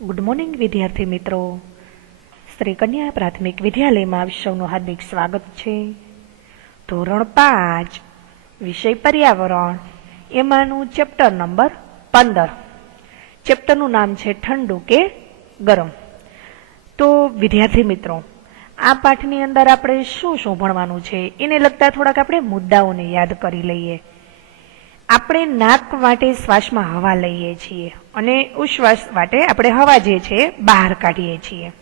Good morning વિદ્યાર્થી મિત્રો, શ્રી કન્યા પ્રાથમિક વિદ્યાલયમાં આપ સૌનું હાર્દિક સ્વાગત છે. ધોરણ 5 વિષય પર્યાવરણ, એમાંનું ચેપ્ટર નંબર 15. ચેપ્ટરનું નામ છે ઠંડુ કે ગરમ. તો વિદ્યાર્થી મિત્રો, આ પાઠની અંદર આપણે શું શું ભણવાનું છે એને લગતા થોડાક આપણે મુદ્દાઓને યાદ કરી લઈએ. આપણે નાક વાટે શ્વાસમાં હવા લઈએ છીએ અને ઉશ્વાસ વાટે આપણે હવા જે છે બહાર કાઢીએ છીએ.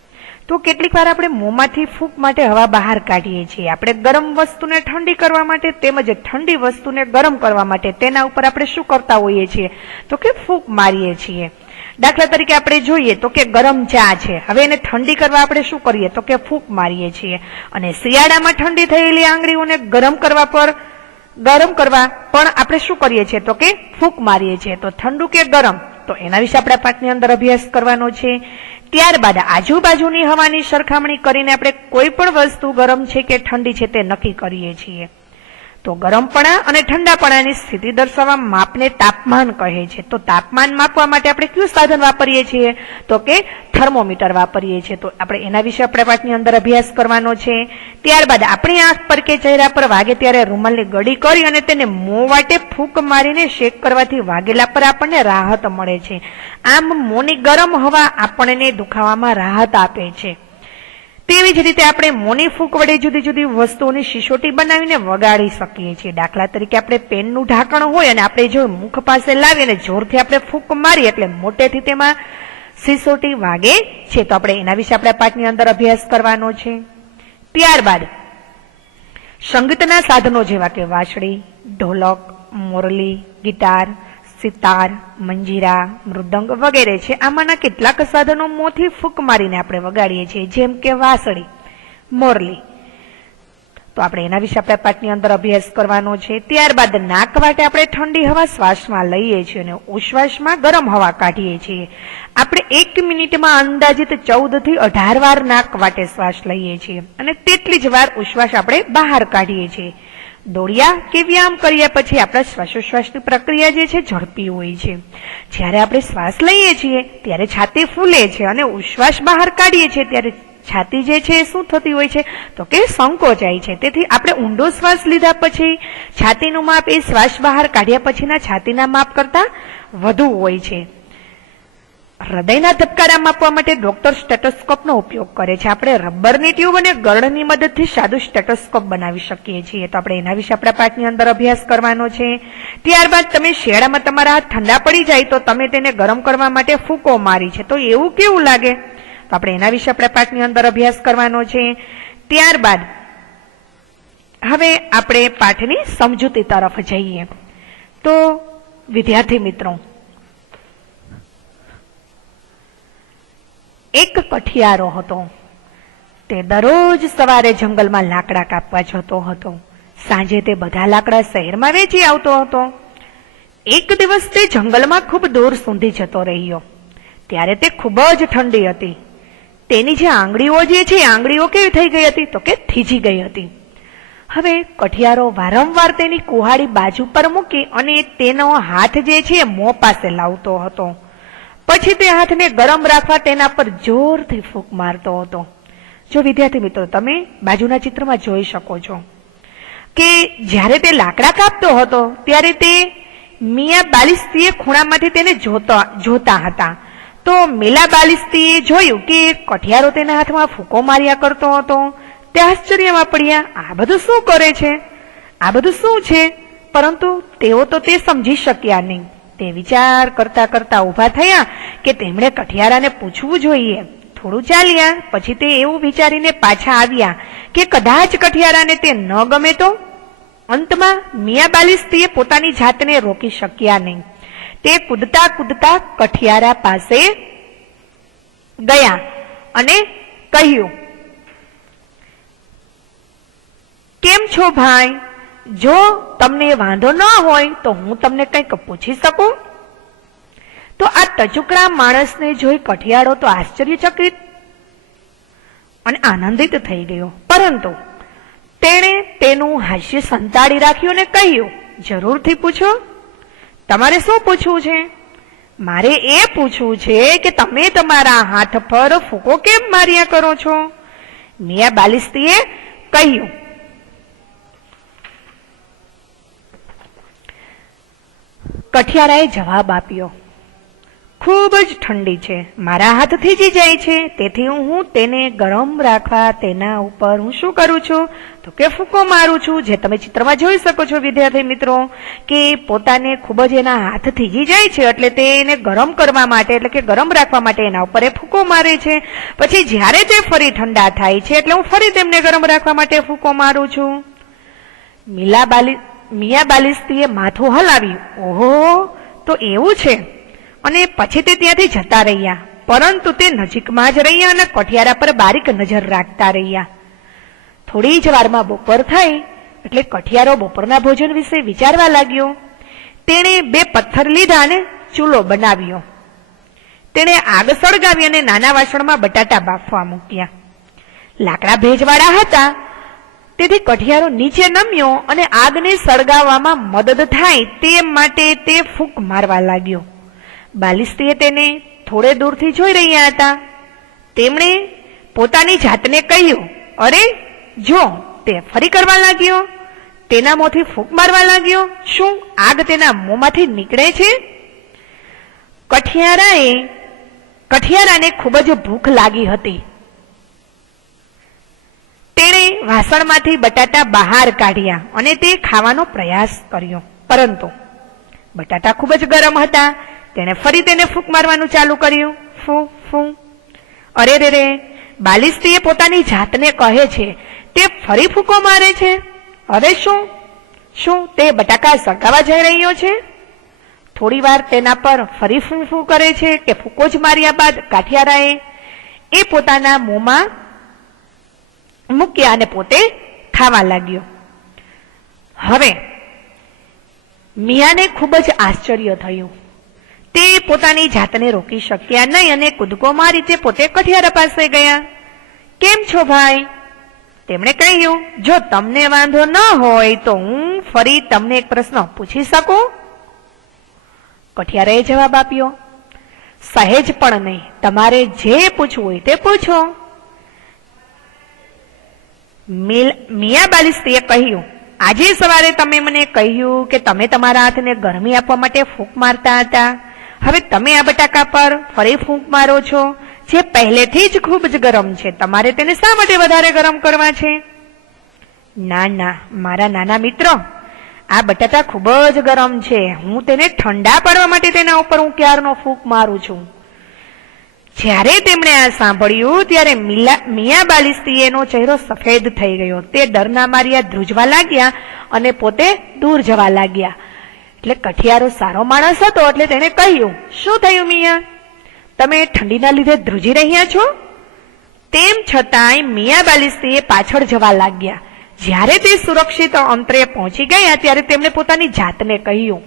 તો કેટલીક વાર આપણે મોંમાંથી ફૂંક માટે હવા બહાર કાઢીએ છીએ. આપણે ગરમ વસ્તુને ઠંડી કરવા માટે તેમજ ઠંડી વસ્તુને ગરમ કરવા માટે તેના ઉપર આપણે શું કરતા હોઈએ છીએ તો કે ફૂંક મારીએ છીએ. દાખલા તરીકે આપણે જોઈએ તો કે ગરમ ચા છે, હવે એને ઠંડી કરવા આપણે શું કરીએ તો કે ફૂંક મારીએ છીએ. અને શિયાળામાં ઠંડી થયેલી આંગળીઓને ગરમ કરવા પણ આપણે શું કરીએ છીએ તો કે ફૂંક મારીએ છીએ. તો ઠંડુ કે ગરમ, તો એના વિશે આપણા પાઠની અંદર અભ્યાસ કરવાનો છે. ત્યારબાદ આજુબાજુની હવાની સરખામણી કરીને આપણે કોઈ પણ વસ્તુ ગરમ છે કે ઠંડી છે તે નક્કી કરીએ છીએ. તો ગરમપણા અને ઠંડાપણાની સ્થિતિ દર્શાવવા માપને તાપમાન કહે છે. તો તાપમાન માપવા માટે આપણે કયું સાધન વાપરીએ છીએ તો કે થર્મોમીટર વાપરીએ છીએ. તો આપણે એના વિશે આપણે પાઠની અંદર અભ્યાસ કરવાનો છે. ત્યારબાદ આપણી આંખ પર કે ચહેરા પર વાગે ત્યારે રૂમાલની ગળી કરી અને તેને મોં વાટે ફૂંક મારીને શેક કરવાથી વાગેલા પર આપણને રાહત મળે છે. આમ મોંની ગરમ હવા આપણને દુખાવામાં રાહત આપે છે. તેવી જ રીતે આપણે મોંની ફૂંક વડે જુદી જુદી વસ્તુઓની સિસોટી બનાવીને વગાડી શકીએ છીએ. દાખલા તરીકે આપણે પેનનું ઢાંકણ હોય અને આપણે જો મુખ પાસે લાવી અને જોરથી આપણે ફૂંક મારીએ એટલે મોટેથી તેમાં સિસોટી વાગે છે. તો આપણે એના વિશે આપણા પાઠની અંદર અભ્યાસ કરવાનો છે. ત્યારબાદ સંગીતના સાધનો જેવા કે વાંસળી, ઢોલક, મોરલી, ગિટાર, સિતાર, મંજીરા, મૃદંગ વગેરે છે. આમાંના કેટલાક સાધનો મોંથી ફૂંક મારીને આપણે વગાડીએ છીએ, જેમ કે વાંસળી, મોરલી. તો આપણે એના વિશે આપણા પાઠની અંદર અભ્યાસ કરવાનો છે. ત્યારબાદ નાક વાટે આપણે ઠંડી હવા શ્વાસમાં લઈએ છીએ અને ઉશ્વાસમાં ગરમ હવા કાઢીએ છીએ. આપણે 1 મિનિટમાં અંદાજિત 14 થી 18 વાર નાક વાટે શ્વાસ લઈએ છીએ અને તેટલી જ વાર ઉશ્વાસ આપણે બહાર કાઢીએ છીએ. દોડ્યા કે વ્યાયામ કર્યા પછી આપણા શ્વાસોશ્વાસની પ્રક્રિયા જે છે ઝડપી હોય છે. જ્યારે આપણે શ્વાસ લઈએ છીએ ત્યારે છાતી ફૂલે છે અને ઉશ્વાસ બહાર કાઢીએ છીએ ત્યારે છાતી જે છે શું થતી હોય છે તો કે સંકોચાય છે. તેથી આપણે ઊંડો શ્વાસ લીધા પછી છાતીનું માપ એ શ્વાસ બહાર કાઢ્યા પછીના છાતીના માપ કરતા વધુ હોય છે. હૃદયના ધબકારા માપવા માટે ડોક્ટર સ્ટેટોસ્કોપનો ઉપયોગ કરે છે. આપણે રબરની ટ્યુબ અને ગળની મદદથી સાદું સ્ટેટોસ્કોપ બનાવી શકીએ છીએ. તો આપણે એના વિશે આપણા પાઠની અંદર અભ્યાસ કરવાનો છે. ત્યારબાદ તમે શિયાળામાં તમારા હાથ ઠંડા પડી જાય તો તમે તેને ગરમ કરવા માટે ફૂંકો મારી છે, તો એવું કેવું લાગે? તો આપણે એના વિશે આપણા પાઠની અંદર અભ્યાસ કરવાનો છે. ત્યારબાદ હવે આપણે પાઠની સમજૂતી તરફ જઈએ. તો વિદ્યાર્થી મિત્રો, એક કઠિયારો હતો. તે દરરોજ સવારે જંગલમાં લાકડા કાપવા જતો હતો. સાંજે તે બધા લાકડા શહેરમાં વેચી આવતો હતો. એક દિવસ તે જંગલમાં ખૂબ દૂર સુધી જતો રહ્યો. ત્યારે તે ખૂબ જ ઠંડી હતી. તેની જે આંગળીઓ જે છે આંગળીઓ કેવી થઈ ગઈ હતી તો કે થીજી ગઈ હતી. હવે કઠિયારો વારંવાર તેની કુહાડી બાજુ પર મૂકી અને તેનો હાથ જે છે મોં પાસે લાવતો હતો. પછી તે હાથને ગરમ રાખવા તેના પર જોરથી ફૂંક મારતો હતો. જો વિદ્યાર્થી મિત્રો, તમે બાજુના ચિત્રમાં જોઈ શકો છો કે જ્યારે તે લાકડા કાપતો હતો ત્યારે તે મિયા બાલિસ્તીએ ખૂણામાંથી તેને જોતા હતા. તો મિલા બાલિસ્તીએ જોયું કે કઠિયારો તેના હાથમાં ફૂંકો માર્યા કરતો હતો. તે આશ્ચર્યમાં પડ્યા, આ બધું શું કરે છે, આ બધું શું છે? પરંતુ તેઓ તો તે સમજી શક્યા નહીં. તે વિચાર કરતા કરતા ઊભા થયા કે તેમણે કઠિયારાને પૂછવું જોઈએ. થોડું ચાલ્યા પછી તે એવું વિચારીને પાછા આવ્યા કે કદાચ કઠિયારાને તે ન ગમે તો. અંતમાં મિયા બાલિસ્તીએ પોતાની જાતને રોકી શક્યા નહીં. તે કૂદતા કૂદતા કઠિયારા પાસે ગયા અને કહ્યું, કેમ છો ભાઈ? જો તમને વાંધો ન હોય તો હું તમને કંઈક પૂછી શકું? તો આ ટચુકડા માણસને જોઈ કઠિયારો તો આશ્ચર્યચકિત અને આનંદિત થઈ ગયો. પરંતુ તેણે તેનું હાસ્ય સંતાડી રાખ્યું અને કહ્યું, જરૂરથી પૂછો, તમારે શું પૂછવું છે? મારે એ પૂછવું છે કે તમે તમારા હાથ પર ફૂંકો કેમ માર્યા કરો છો? મિયા બાલિસ્તીએ કહ્યું. કઠિયારાએ જવાબ આપ્યો, ખૂબ જ ઠંડી છે, મારા હાથ થીજી જાય છે, તેથી હું તેને ગરમ રાખવા તેના ઉપર હું શું કરું છું તો કે ફૂંકો મારું છું. જે તમે ચિત્રમાં જોઈ શકો છો વિદ્યાર્થી મિત્રો કે પોતાને ખૂબ જ એના હાથ થીજી જાય છે એટલે તે એને ગરમ કરવા માટે એટલે કે ગરમ રાખવા માટે એના ઉપર એ ફૂંકો મારે છે. પછી જ્યારે તે ફરી ઠંડા થાય છે એટલે હું ફરી તેમને ગરમ રાખવા માટે ફૂંકો મારું છું. મિયા બાલિસ્તીએ માથું હલાવ્યું. ઓહો, તો એવું છે. અને પછી તે ત્યાંથી જતા રહ્યા, પરંતુ તે નજીકમાં જ રહ્યા અને કઠિયારા પર બારીક નજર રાખતા રહ્યા. થોડી જ વારમાં બપોર થઈ એટલે કઠિયારો બપોરના ભોજન વિશે વિચારવા લાગ્યો. તેણે 2 પથ્થર લીધા અને ચૂલો બનાવ્યો. તેણે આગ સળગાવી અને નાના વાસણમાં બટાટા બાફવા મૂક્યા. લાકડા ભેજવાળા હતા તેથી કઠિયારો નીચે નમ્યો અને આગને સળગાવવામાં મદદ થાય તે માટે તે ફૂંક મારવા લાગ્યો. બાલિસ્તીએ તેને થોડે દૂરથી જોઈ રહ્યા હતા. તેમણે પોતાની જાતને કહ્યું, અરે જો, તે ફરી કરવા લાગ્યો, તેના મોંથી ફૂંક મારવા લાગ્યો. શું આગ તેના મોંમાંથી નીકળે છે? કઠિયારાને ખૂબ જ ભૂખ લાગી હતી. તેણે વાસણમાંથી બટાટા બહાર કાઢ્યા અને તે ખાવાનો પ્રયાસ કર્યો, પરંતુ બટાટા ખૂબ જ ગરમ હતા. તેણે ફરી તેને ફૂંક મારવાનું ચાલુ કર્યું. ફૂ ફૂ. અરે રે, બાલિસ્તીએ પોતાની જાતને કહે છે, તે ફરી ફૂંકો મારે છે. હવે શું તે બટાકા સળગાવા જઈ રહ્યો છે? થોડી વાર તેના પર ફરી ફૂં ફૂં કરે છે કે ફૂંકો જ માર્યા બાદ કાઠિયારાએ એ પોતાના મોંમાં મૂક્યા અને પોતે ખાવા લાગ્યો. હવે મિયાને ખૂબ જ આશ્ચર્ય થયું. તે પોતાની જાતને રોકી શક્યા નહીં અને કૂદકો મારી તે પોતે કઠિયારા પાસે ગયા. કેમ છો ભાઈ? તેમણે કહ્યું, જો તમને વાંધો ન હોય તો હું ફરી તમને એક પ્રશ્ન પૂછી શકું? કઠિયારાએ જવાબ આપ્યો, સહેજ પણ નહીં, તમારે જે પૂછવું હોય તે પૂછો. મિયા બાલિસ્તીએ કહ્યું, આજે સવારે તમે મને કહ્યું કે તમે તમારા હાથને ગરમી આપવા માટે ફૂંક મારતા હતા. હવે તમે આ બટાકા પર ફરી ફૂંક મારો છો જે પહેલેથી જ ખૂબ જ ગરમ છે. તમારે તેને શા માટે વધારે ગરમ કરવા છે? ના, મારા નાના મિત્રો, આ બટાટા ખૂબ જ ગરમ છે. હું તેને ઠંડા પાડવા માટે તેના ઉપર હું ક્યારનો ફૂંક મારું છું. જ્યારે તેમણે આ સાંભળ્યું ત્યારે મિયા બાલિસ્તીએનો ચહેરો સફેદ થઈ ગયો. તે ડરના માર્યા ધ્રુજવા લાગ્યા અને પોતે દૂર જવા લાગ્યા. એટલે કઠિયારો સારો માણસ હતો એટલે તેણે કહ્યું, શું થયું મિયા? તમે ઠંડીના લીધે ધ્રુજી રહ્યા છો? તેમ છતાંય મિયા બાલિસ્તીએ પાછળ જવા લાગ્યા. જ્યારે તે સુરક્ષિત અંતરે પહોંચી ગયા ત્યારે તેમણે પોતાની જાતને કહ્યું,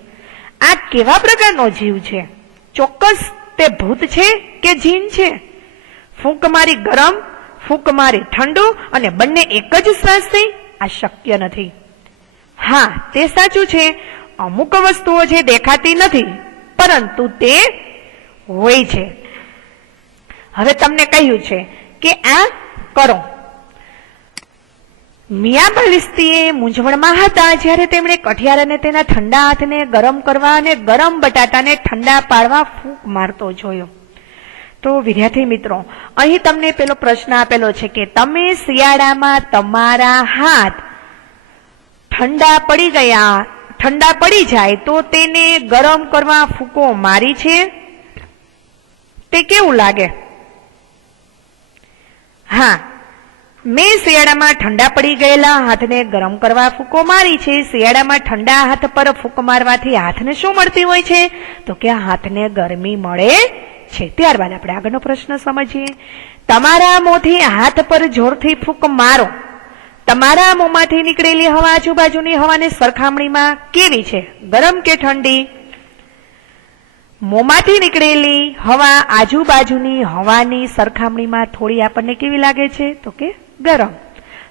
આ કેવા પ્રકારનો જીવ છે? ચોક્કસ તે ભૂત છે કે જીન છે? ફૂંક મારી ગરમ, ફૂંક મારી ઠંડુ અને બંને એક જ શ્વાસથી? આ શક્ય નથી. હા, તે સાચું છે, અમુક વસ્તુઓ જે દેખાતી નથી પરંતુ તે હોય છે. હવે તમને કહ્યું છે કે આ કરો. મિયા બાલિસ્તીએ મૂંઝવણમાં હતા જ્યારે તેમણે કઠિયારાને તેના ઠંડા હાથને ગરમ કરવા અને ગરમ બટાટાને ઠંડા પાડવા ફૂંક મારતો જોયો. તો વિદ્યાર્થી મિત્રો, અહીં તમને પેલો પ્રશ્ન આપેલો છે કે તમે શિયાળામાં તમારા હાથ ઠંડા પડી જાય તો તેને ગરમ કરવા ફૂંકો મારી છે? તે કેવું લાગે? હા, મેં શિયાળામાં ઠંડા પડી ગયેલા હાથને ગરમ કરવા ફૂંકો મારી છે. શિયાળામાં ઠંડા હાથ પર ફૂંક મારવાથી હાથને શું મળતી હોય છે? તો કે હાથને ગરમી મળે છે. ત્યારબાદ આપણે આગળનો પ્રશ્ન સમજીએ. તમારા મોંથી હાથ પર જોરથી ફૂંક મારો. તમારા મોંમાંથી નીકળેલી હવા આજુબાજુની હવાને સરખામણીમાં કેવી છે? ગરમ કે ઠંડી? મોંમાંથી નીકળેલી હવા આજુબાજુની હવાની સરખામણીમાં થોડી આપણને કેવી લાગે છે? તો કે ગરમ.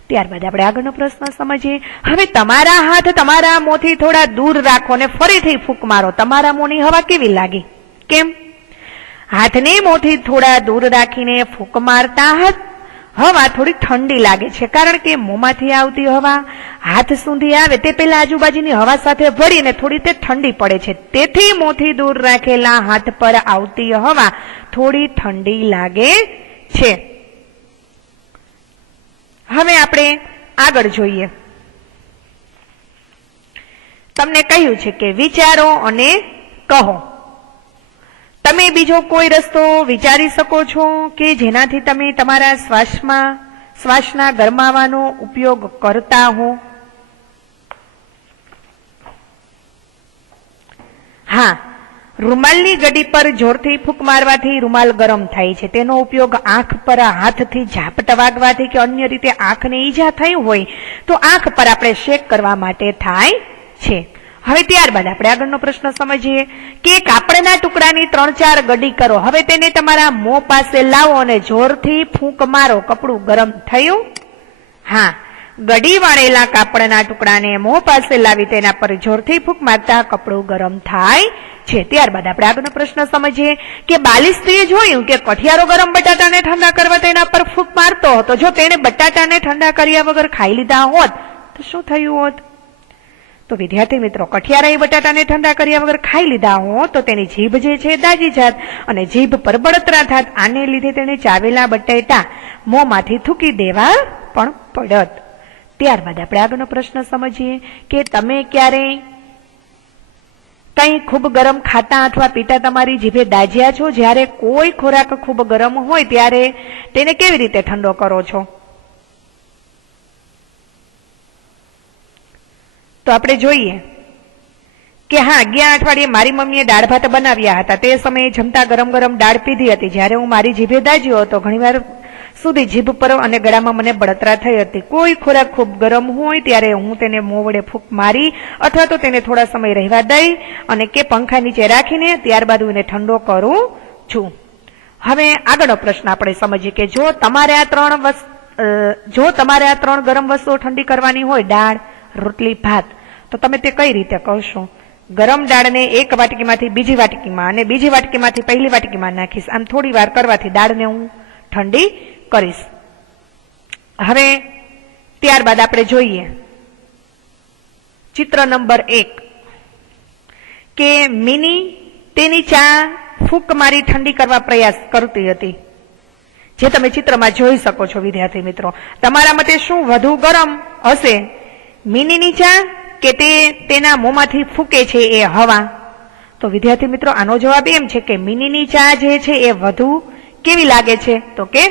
ત્યારબાદ આપણે આગળનો પ્રશ્ન સમજીએ. હવે તમારા હાથ તમારા મોંથી થોડા દૂર રાખો અને ફરીથી ફૂંક મારો. તમારા મોંની હવા કેવી લાગી? કેમ? હાથને મોંથી થોડા દૂર રાખીને ફૂંક મારતા હવા થોડી ઠંડી લાગે છે, કારણ કે મોંમાંથી આવતી હવા હાથ સુધી આવે તે પહેલા આજુબાજુની હવા સાથે ભળીને થોડી તે ઠંડી પડે છે. તેથી મોંથી દૂર રાખેલા હાથ પર આવતી હવા થોડી ઠંડી લાગે છે. હવે આપણે આગળ જોઈએ. તમને કહ્યું છે કે વિચારો અને કહો. તમે બીજો કોઈ રસ્તો વિચારી શકો છો કે જેનાથી તમે તમારા શ્વાસના ગરમાવાનો ઉપયોગ કરતા હો? હા, રૂમાલની ગડી પર જોરથી ફૂંક મારવાથી રૂમાલ ગરમ થાય છે. તેનો ઉપયોગ આંખ પર હાથથી ઝાપટ વાગવાથી કે અન્ય રીતે આંખને ઈજા થઈ હોય તો આંખ પર આપણે શેક કરવા માટે થાય છે. હવે ત્યારબાદ આપણે આગળનો પ્રશ્ન સમજીએ કે કાપડના ટુકડાની 3-4 ગડી કરો. હવે તેને તમારા મોં પાસે લાવો અને જોરથી ફૂંક મારો. કપડું ગરમ થયું? હા, ગડી વાળેલા કાપડના ટુકડાને મોં પાસે લાવી તેના પર જોરથી ફૂંક મારતા કપડું ગરમ થાય છે. ત્યારબાદ આપણે આગળનો પ્રશ્ન સમજીએ કે બાલી સ્ત્રીએ જોયું કે કઠિયારો ગરમ બટાટાને ઠંડા કરવા તેના પર ફૂંક મારતો હતો. જો તેણે બટાટાને ઠંડા કર્યા વગર ખાઈ લીધા હોત તો શું થયું હોત? તો વિદ્યાર્થી મિત્રો, કઠિયારાએ બટાટાને ઠંડા કર્યા વગર ખાઈ લીધા હોત તો તેની જીભ જે છે દાજી જાત અને જીભ પર બળતરા થાત. આને લીધે તેને ચાવેલા બટાટા મોંમાંથી થૂકી દેવા પણ પડત. ત્યારબાદ આપણે આગળનો પ્રશ્ન સમજીએ કે તમે ક્યારેય કંઈ ખૂબ ગરમ ખાતા અથવા પીતા તમારી જીભે દાજ્યા છો? જ્યારે કોઈ ખોરાક ખૂબ ગરમ હોય ત્યારે તેને કેવી રીતે ઠંડો કરો છો? તો આપણે જોઈએ કે હા, ગયા અઠવાડિયે મારી મમ્મીએ દાળ ભાત બનાવ્યા હતા. તે સમયે જમતા ગરમ ગરમ દાળ પીધી હતી. જ્યારે હું મારી જીભે દાજ્યો હતો ઘણીવાર સુધી જીભ પર અને ગળામાં મને બળતરા થઈ હતી. કોઈ ખોરાક ખૂબ ગરમ હોય ત્યારે હું તેને મોં વડે ફૂંક મારી અથવા તો તેને થોડા સમય રહેવા દઈ અને કે પંખા નીચે રાખીને ત્યારબાદ હું એને ઠંડો કરું છું. હવે આગળનો પ્રશ્ન આપણે સમજીએ કે જો તમારે આ 3 ગરમ વસ્તુઓ ઠંડી કરવાની હોય, દાળ, રોટલી, ભાત, તો તમે તે કઈ રીતે કરશો? ગરમ દાળને એક વાટકીમાંથી બીજી વાટકીમાં અને બીજી વાટકીમાંથી પહેલી વાટકીમાં નાખીશ. આમ થોડી વાર કરવાથી દાળને હું ઠંડી કરીશ. હવે ત્યારબાદ આપણે જોઈએ ચિત્ર નંબર 1 કે મિની તેની ચા ફૂંક મારી ઠંડી કરવા પ્રયાસ કરતી હતી, જે તમે ચિત્રમાં જોઈ શકો છો. વિદ્યાર્થી મિત્રો, તમારા મતે શું વધુ ગરમ હશે, મિનીની ચા કે તેના મોંમાંથી ફૂંકે છે એ હવા? તો વિદ્યાર્થી મિત્રો, આનો જવાબ એમ છે કે મિનીની ચા જે છે એ વધુ કેવી લાગે છે? તો કે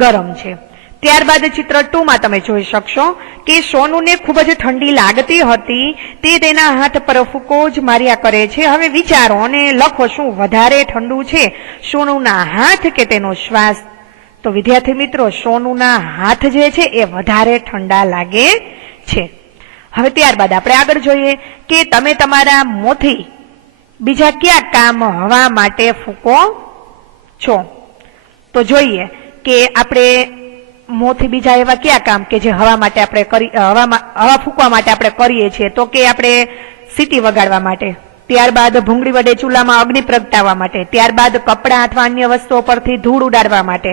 ગરમ છે. ત્યારબાદ ચિત્ર 2 માં તમે જોઈ શકશો કે સોનુને ખૂબ જ ઠંડી લાગતી હતી. તે તેના હાથ પર ફૂંકો જ માર્યા કરે છે. હવે વિચારો અને લખો, શું વધારે ઠંડુ છે, સોનુના હાથ કે તેનો શ્વાસ? તો વિદ્યાર્થી મિત્રો, સોનુના હાથ જે છે એ વધારે ઠંડા લાગે છે. હવે ત્યારબાદ આપણે આગળ જોઈએ કે તમે તમારા મોંથી બીજા કયા કામ હવા માટે ફૂંકો છો? તો જોઈએ કે આપણે મોંથી બીજા એવા કયા કામ કે જે હવા માટે આપણે હવા ફૂંકવા માટે આપણે કરીએ છીએ? તો કે આપણે સીટી વગાડવા માટે, ત્યારબાદ ભૂંગળી વડે ચૂલામાં અગ્નિ પ્રગટાવવા માટે, ત્યારબાદ કપડાં અથવા અન્ય વસ્તુઓ પરથી ધૂળ ઉડાડવા માટે,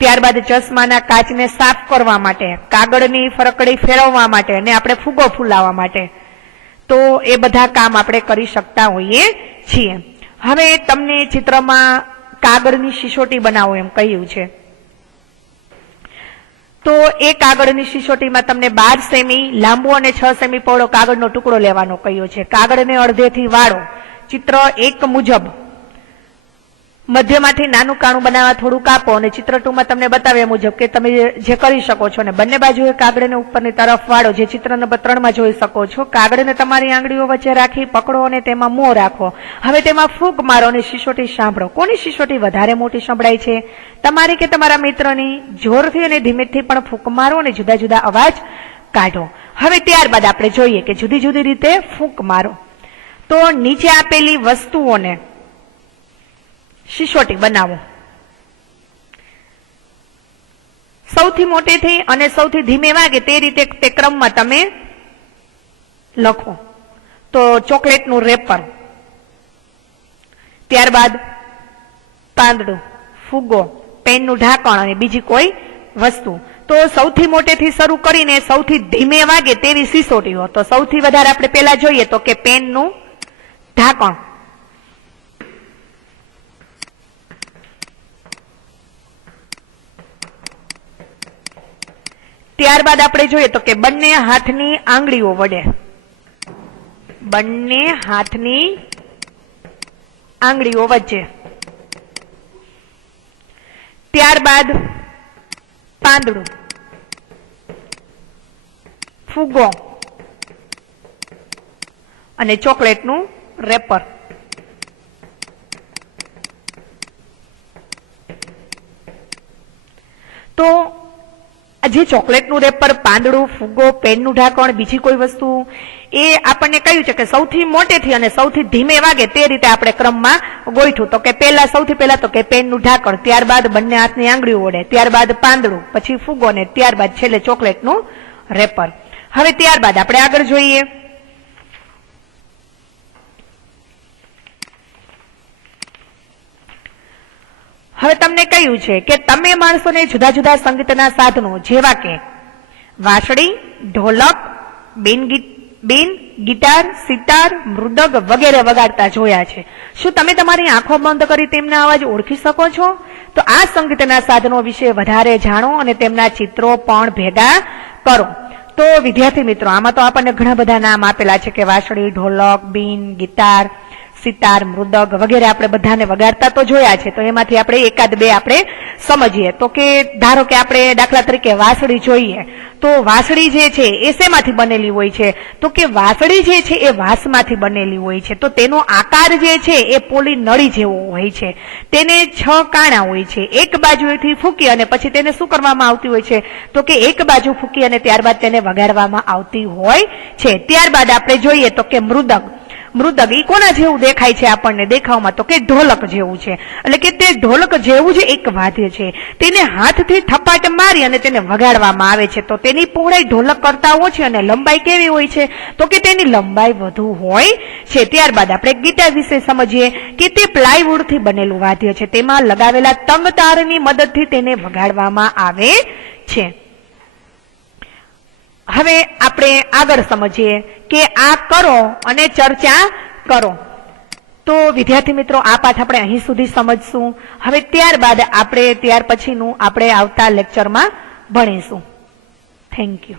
ત્યારબાદ ચશ્માના કાચને સાફ કરવા માટે, કાગળની ફરકડી ફેરવવા માટે અને આપણે ફૂગો ફૂલાવવા માટે. તો એ બધા કામ આપણે કરી શકતા હોઈએ છીએ. હવે તમને ચિત્રમાં કાગળની સિસોટી બનાવો એમ કહ્યું છે. તો એ કાગળની સિસોટીમાં તમને 12 સેમી લાંબો અને 6 સેમી પહોળો કાગળનો ટુકડો લેવાનો કહ્યો છે. કાગળને અડધેથી વાળો. ચિત્ર 1 મુજબ મધ્યમાંથી નાનું કાણું બનાવવા થોડું કાપો અને ચિત્ર 2 માં તમને બતાવ્યા મુજબ કે તમે જે કરી શકો છો. અને બંને બાજુએ કાગળને ઉપરની તરફ વાળો, જે ચિત્ર નંબર 3 માં જોઈ શકો છો. કાગળને તમારી આંગળીઓ વચ્ચે રાખી પકડો અને તેમાં મોં રાખો. હવે તેમાં ફૂંક મારો અને સિસોટી સાંભળો. કોની સિસોટી વધારે મોટી સંભળાય છે, તમારી કે તમારા મિત્રની? જોરથી અને ધીમેથી પણ ફૂંક મારો અને જુદા જુદા અવાજ કાઢો. હવે ત્યારબાદ આપણે જોઈએ કે જુદી જુદી રીતે ફૂંક મારો. તો નીચે આપેલી વસ્તુઓને સિસોટી બનાવો. સૌથી મોટેથી અને સૌથી ધીમે વાગે તે રીતે તે ક્રમમાં તમે લખો. તો ચોકલેટનું રેપર, ત્યારબાદ પાંદડું, ફુગ્ગો, પેનનું ઢાંકણ અને બીજી કોઈ વસ્તુ. તો સૌથી મોટેથી શરૂ કરીને સૌથી ધીમે વાગે તેવી સિસોટીઓ. તો સૌથી વધારે આપણે પેલા જોઈએ તો કે પેનનું ઢાંકણ, ત્યારબાદ આપણે જોઈએ તો કે બંને હાથની આંગળીઓ વડે, બંને હાથની આંગળીઓ વચ્ચે, ત્યારબાદ પાંદડું, ફુગ્ગો અને ચોકલેટનું રેપર. તો જે ચોકલેટનું રેપર, પાંદડું, ફુગ્ગો, પેનનું ઢાંકણ, બીજી કોઈ વસ્તુ, એ આપણને કહ્યું છે કે સૌથી મોટેથી અને સૌથી ધીમે વાગે તે રીતે આપણે ક્રમમાં ગોઠવું. તો કે પહેલા સૌથી પહેલા તો કે પેનનું ઢાંકણ, ત્યારબાદ બંને હાથની આંગળીઓ વડે, ત્યારબાદ પાંદડું, પછી ફુગ્ગો ને ત્યારબાદ છેલ્લે ચોકલેટનું રેપર. હવે ત્યારબાદ આપણે આગળ જોઈએ. હવે તમને કહ્યું છે કે તમે માણસોને જુદા જુદા સંગીતના સાધનો જેવા કે વાંસળી, ઢોલક, બીન, ગિટાર, સિતાર, મૃદંગ વગેરે વગાડતા જોયા છે. શું તમે તમારી આંખો બંધ કરી તેમના અવાજ ઓળખી શકો છો? તો આ સંગીતના સાધનો વિશે વધારે જાણો અને તેમના ચિત્રો પણ ભેગા કરો. તો વિદ્યાર્થી મિત્રો, આમાં તો આપણને ઘણા બધા નામ આપેલા છે કે વાંસળી, ઢોલક, બીન, ગિટાર, સિતાર, મૃદંગ વગેરે આપણે બધાને વગાડતા તો જોયા છે. તો એમાંથી આપણે એકાદ બે આપણે સમજીએ. તો કે ધારો કે આપણે દાખલા તરીકે વાંસળી જોઈએ, તો વાંસળી જે છે એ શેમાંથી બનેલી હોય છે? તો કે વાંસળી જે છે એ વાંસમાંથી બનેલી હોય છે. તો તેનો આકાર જે છે એ પોલી નળી જેવો હોય છે. તેને 6 કાણા હોય છે. એક બાજુએથી ફૂંકી અને પછી તેને શું કરવામાં આવતી હોય છે? તો કે એક બાજુ ફૂંકી અને ત્યારબાદ તેને વગાડવામાં આવતી હોય છે. ત્યારબાદ આપણે જોઈએ તો કે મૃદંગ. મૃદંગ એ કોના જેવું દેખાય છે આપણને દેખાવમાં? તો કે ઢોલક જેવું છે. એટલે કે તે ઢોલક જેવું જ એક વાદ્ય છે. તેને હાથથી થપાટ મારી અને તેને વગાડવામાં આવે છે. તો તેની પહોળાઈ ઢોલક કરતા ઓછી અને લંબાઈ કેવી હોય છે? તો કે તેની લંબાઈ વધુ હોય છે. ત્યારબાદ આપણે ગિટાર વિશે સમજીએ કે તે પ્લાયવુડથી બનેલું વાદ્ય છે. તેમાં લગાવેલા તંગ તારની મદદથી તેને વગાડવામાં આવે છે. હવે આપણે આગળ સમજીએ કે આ કરો અને ચર્ચા કરો. તો વિદ્યાર્થી મિત્રો, આ પાઠ આપણે અહીં સુધી સમજશું. હવે ત્યારબાદ આપણે ત્યાર પછીનું આપણે આવતા લેક્ચરમાં ભણીશું. Thank you.